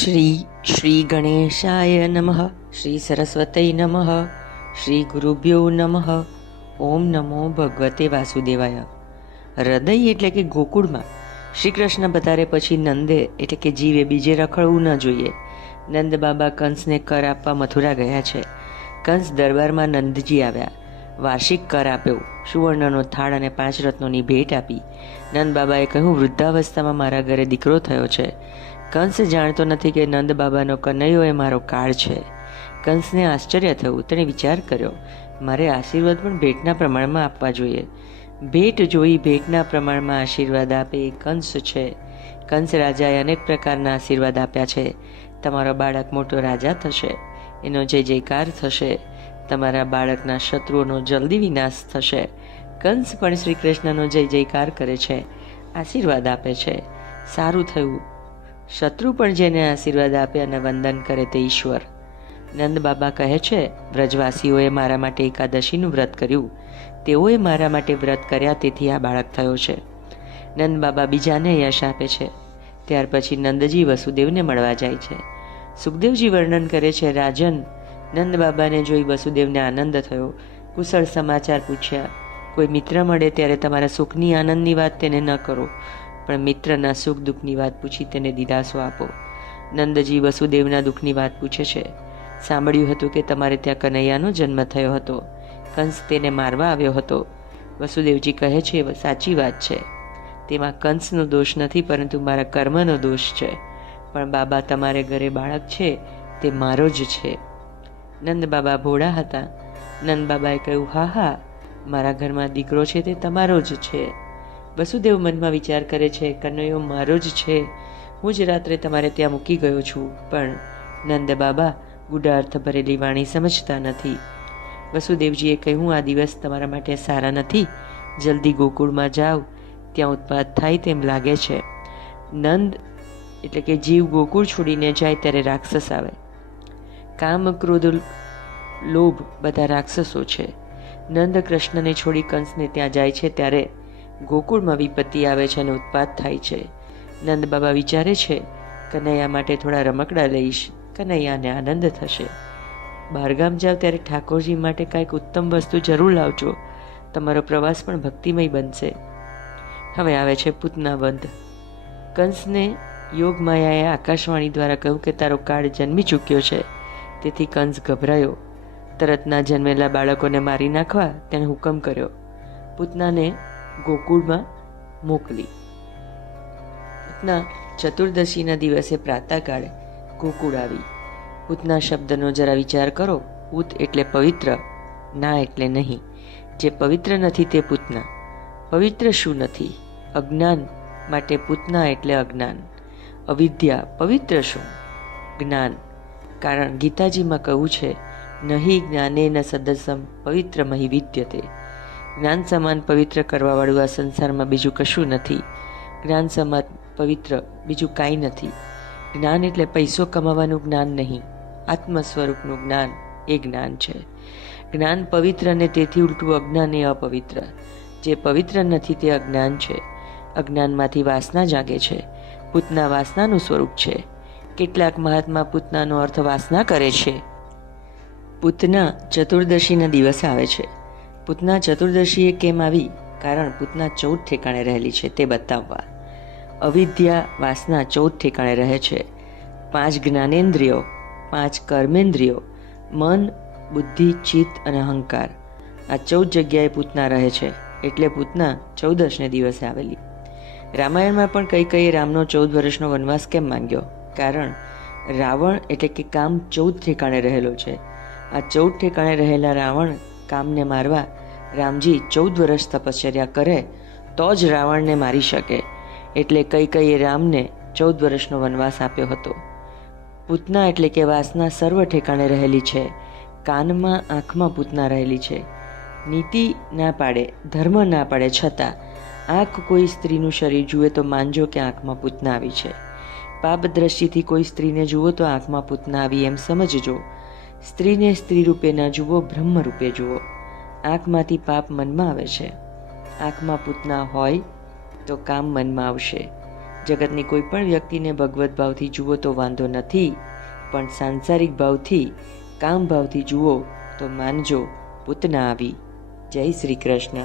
શ્રી શ્રી ગણેશાય નમઃ શ્રી સરસ્વતય નમઃ શ્રી ગુરુભ્યો નમઃ ઓમ નમો ભગવતે વાસુદેવાય હૃદય એટલે કે ગોકુળમાં શ્રી કૃષ્ણ બતારે પછી નંદે એટલે કે જીવે બીજે રખડવું ન જોઈએ. નંદ બાબા કંસને કર આપવા મથુરા ગયા છે. કંસ દરબારમાં નંદજી આવ્યા. વાર્ષિક કર આપ્યો, સુવર્ણનો થાળ અને પાંચ રત્નોની ભેટ આપી. નંદ બાબાએ કહ્યું, વૃદ્ધાવસ્થામાં મારા ઘરે દીકરો થયો છે. કંસ જાણતો નથી કે નંદ બાબાનો કનૈયો એ મારો કાળ છે. કંસને આશ્ચર્ય થયું. તેણે વિચાર કર્યો, મારે આશીર્વાદ પણ ભેટના પ્રમાણમાં આપવા જોઈએ. ભેટ જોઈ ભેટના પ્રમાણમાં આશીર્વાદ આપે એ કંસ છે. કંસ રાજાએ અનેક પ્રકારના આશીર્વાદ આપ્યા છે. તમારો બાળક મોટો રાજા થશે. એનો જય જયકાર થશે. તમારા બાળકના શત્રુઓનો જલ્દી વિનાશ થશે. કંસ પણ શ્રી કૃષ્ણનો જય જયકાર કરે છે. આશીર્વાદ આપે છે. સારું થયું. શત્રુ પણ જેને આશીર્વાદ આપે અને વંદન કરે તે ઈશ્વર. નંદ બાબા કહે છે, વ્રજવાસીઓએ મારા માટે એકાદશીનું વ્રત કર્યું. તેઓએ મારા માટે વ્રત કર્યા તેથી આ બાળક થયો છે. નંદ બાબા બીજાને યશ આપે છે. ત્યાર પછી નંદજી વસુદેવને મળવા જાય છે. સુખદેવજી વર્ણન કરે છે, રાજન, નંદ બાબાને જોઈ વસુદેવને આનંદ થયો. કુશળ સમાચાર પૂછ્યા. કોઈ મિત્ર મળે ત્યારે તમારા સુખની આનંદની વાત તેને ન કરો. પણ મિત્રના સુખ દુઃખની વાત પૂછી તેને દિલાસો આપો. નંદજી વસુદેવના દુઃખની વાત પૂછે છે. સાંભળ્યું હતું કે તમારે ત્યાં કનૈયાનો જન્મ થયો હતો. કંસ તેને મારવા આવ્યો હતો. વસુદેવજી કહે છે સાચી વાત છે. તેમાં કંસનો દોષ નથી, પરંતુ મારા કર્મનો દોષ છે. પણ બાબા તમારે ઘરે બાળક છે, તે મારો જ છે. નંદ બાબા ભોળા હતા. નંદ બાબાએ કહ્યું, હા હા, મારા ઘરમાં દીકરો છે, તે તમારો જ છે. વસુદેવ મનમાં વિચાર કરે છે, કનૈયો, મારો જ છે. હું જ રાત્રે તમારે ત્યાં મૂકી ગયો છું. પણ નંદ બાબા ગુડાર્થ ભરેલી વાણી સમજતા નથી. વસુદેવજીએ કહ્યું, આ દિવસ તમારા માટે સારા નથી. જલ્દી ગોકુળમાં જાઓ. ત્યાં ઉત્પાદ થાય તેમ લાગે છે. નંદ, એટલે કે જીવ ગોકુળ છોડીને જાય ત્યારે રાક્ષસ આવે. કામ, ક્રોધ, લોભ બધા રાક્ષસો છે. નંદ કૃષ્ણને છોડી કંસને ત્યાં જાય છે ત્યારે ગોકુળમાં વિપત્તિ આવે છે અને ઉત્પાદ થાય છે. નંદબાબા વિચારે છે, કનૈયા માટે થોડા રમકડા લઈશ. કનૈયાને આનંદ થશે. બહારગામ જાવ ત્યારે ઠાકોરજી માટે કાંઈક ઉત્તમ વસ્તુ જરૂર લાવજો. તમારો પ્રવાસ પણ ભક્તિમય બનશે. હવે આવે છે પૂતના બંધ કંસને યોગ માયાએ આકાશવાણી દ્વારા કહ્યું કે તારો કાળ જન્મી ચૂક્યો છે. તેથી કંસ ગભરાયો. તરતના જન્મેલા બાળકોને મારી નાખવા તેણે હુકમ કર્યો. પૂતનાને ગોકુળમાં મોકલી. પૂતના ચતુર્દશીના દિવસે પ્રાતઃકાળે ગોકુળ આવી. પૂતના શબ્દનો જરા વિચાર કરો, પૂત એટલે પવિત્ર, ના એટલે નહીં. જે પવિત્ર નથી તે પૂતના. પવિત્ર શું નથી? અજ્ઞાન માટે પૂતના એટલે અજ્ઞાન. અવિદ્યા પવિત્ર શું? જ્ઞાન. કારણ ગીતાજીમાં કહ્યું છે, નહીં જ્ઞાનેન સદસમ પવિત્રમહી વિદ્યતે. જ્ઞાન સમાન પવિત્ર કરવાવાળું આ સંસારમાં બીજું કશું નથી. જ્ઞાન સમાન પવિત્ર બીજું કાંઈ નથી. જ્ઞાન એટલે પૈસો કમાવાનું જ્ઞાન નહીં. આત્મ સ્વરૂપનું જ્ઞાન એ જ્ઞાન છે. જ્ઞાન પવિત્ર અને તેથી ઉલટું અજ્ઞાન એ અપવિત્ર. જે પવિત્ર નથી તે અજ્ઞાન છે. અજ્ઞાનમાંથી વાસના જાગે છે. પૂતના વાસનાનું સ્વરૂપ છે. કેટલાક મહાત્મા પૂતનાનો અર્થ વાસના કરે છે. પૂતના ચતુર્દશીના દિવસ આવે છે. પૂતના ચતુર્દશીએ કેમ આવી? કારણ પૂતના ચૌદ ઠેકાણે રહેલી છે, તે બતાવવા. અવિદ્યા વાસના ચૌદ ઠેકાણે રહે છે. પાંચ જ્ઞાનેન્દ્રિયો, પાંચ કર્મેન્દ્રિયો, મન, બુદ્ધિ, ચિત્ત અને અહંકાર. આ ચૌદ જગ્યાએ પૂતના રહે છે, એટલે પૂતના ચૌદશને દિવસે આવેલી. રામાયણમાં પણ કઈ કઈ રામનો ચૌદ વર્ષનો વનવાસ કેમ માંગ્યો? કારણ રાવણ એટલે કે કામ ચૌદ ઠેકાણે રહેલો છે. આ ચૌદ ઠેકાણે રહેલા રાવણ કામને મારવા રામજી ચૌદ વર્ષ તપશ્ચર્યા કરે, તો જ રાવણને મારી શકે. એટલે કઈ કઈએ રામને ચૌદ વર્ષનો વનવાસ આપ્યો હતો. પૂતના એટલે કે વાસના સર્વ ઠેકાણે રહેલી છે. કાનમાં, આંખમાં પૂતના રહેલી છે. નીતિ ના પાડે, ધર્મ ના પાડે છતાં, આંખ કોઈ સ્ત્રીનું શરીર જુએ તો માનજો કે આંખમાં પૂતના આવી છે. પાપ દ્રષ્ટિથી કોઈ સ્ત્રીને જુઓ તો આંખમાં પૂતના આવી એમ સમજજો. સ્ત્રીને સ્ત્રી રૂપે ના જુઓ બ્રહ્મ રૂપે જુઓ. આંખમાંથી પાપ મનમાં આવે છે. આંખમાં પૂતના હોય તો કામ મનમાં આવશે. જગતની કોઈ પણ વ્યક્તિને ભગવત ભાવથી જુઓ તો વાંધો નથી, પણ સાંસારિક ભાવથી, કામ ભાવથી જુઓ તો માનજો, પૂતના આવી. જય શ્રી કૃષ્ણ.